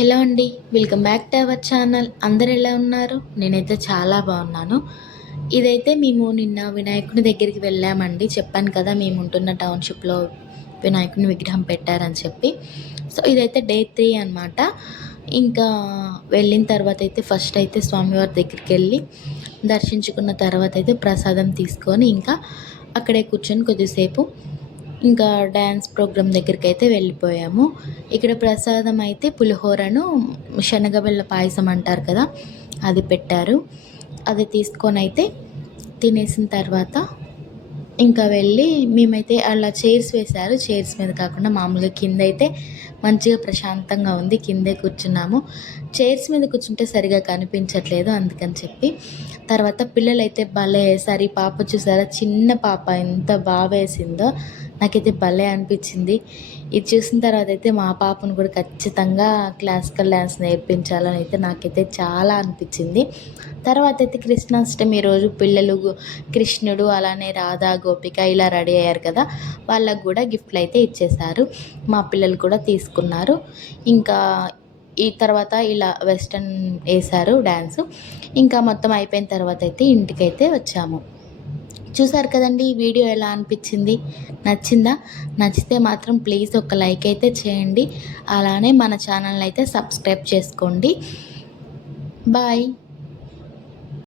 Hello అండి. Welcome back to our channel. అందరూ ఎలా ఉన్నారు? నేనైతే చాలా బాగున్నాను. ఇదైతే మేము నిన్న వినాయకుని దగ్గరికి వెళ్ళామండి. చెప్పాను కదా మేము ఉంటున్న టౌన్‌షిప్‌లో వినాయకుని విగ్రహం పెట్టారని చెప్పి. సో, ఇదైతే డే 3 అనమాట. ఇంకా వెళ్ళిన తర్వాత అయితే ఫస్ట్ అయితే స్వామివారి దగ్గరికెళ్ళి దర్శించుకున్న తర్వాత అయితే ప్రసాదం తీసుకొని ఇంకా అక్కడే కూర్చొని కొద్దిసేపు ఇంకా డ్యాన్స్ ప్రోగ్రామ్ దగ్గరికైతే వెళ్ళిపోయాము. ఇక్కడ ప్రసాదం అయితే పులిహోరను, శనగ బెల్ల పాయసం అంటారు కదా! అది పెట్టారు. అది తీసుకొనైతే తినేసిన తర్వాత ఇంకా వెళ్ళి మేమైతే అలా చైర్స్ వేశారు. చైర్స్ మీద కాకుండా మామూలుగా కిందైతే మంచిగా ప్రశాంతంగా ఉంది. కిందే కూర్చున్నాము. చైర్స్ మీద కూర్చుంటే సరిగ్గా కనిపించట్లేదు అందుకని చెప్పి. తర్వాత పిల్లలైతే భలే ఏశారు. ఈ పాప చూసారా, చిన్న పాప ఎంత వేసిందో నాకైతే భలే అనిపించింది. ఇది చూసిన తర్వాత అయితే మా పాపను కూడా ఖచ్చితంగా క్లాసికల్ డ్యాన్స్ నేర్పించాలని అయితే నాకైతే చాలా అనిపించింది. తర్వాత అయితే కృష్ణాష్టమి రోజు పిల్లలు కృష్ణుడు అలానే రాధా గోపిక ఇలా రెడీ అయ్యారు కదా, వాళ్ళకు కూడా గిఫ్ట్లు అయితే ఇచ్చేశారు. మా పిల్లలు కూడా తీసుకున్నారు. ఇంకా ఈ తర్వాత ఇలా వెస్టర్న్ వేశారు డ్యాన్సు. ఇంకా మొత్తం అయిపోయిన తర్వాత అయితే ఇంటికైతే వచ్చాము. చూసారు కదండి, ఈ వీడియో ఎలా అనిపించింది? నచ్చిందా? నచ్చితే మాత్రం ప్లీజ్ ఒక లైక్ అయితే చేయండి. అలానే మన ఛానల్ని అయితే సబ్స్క్రైబ్ చేసుకోండి. బాయ్.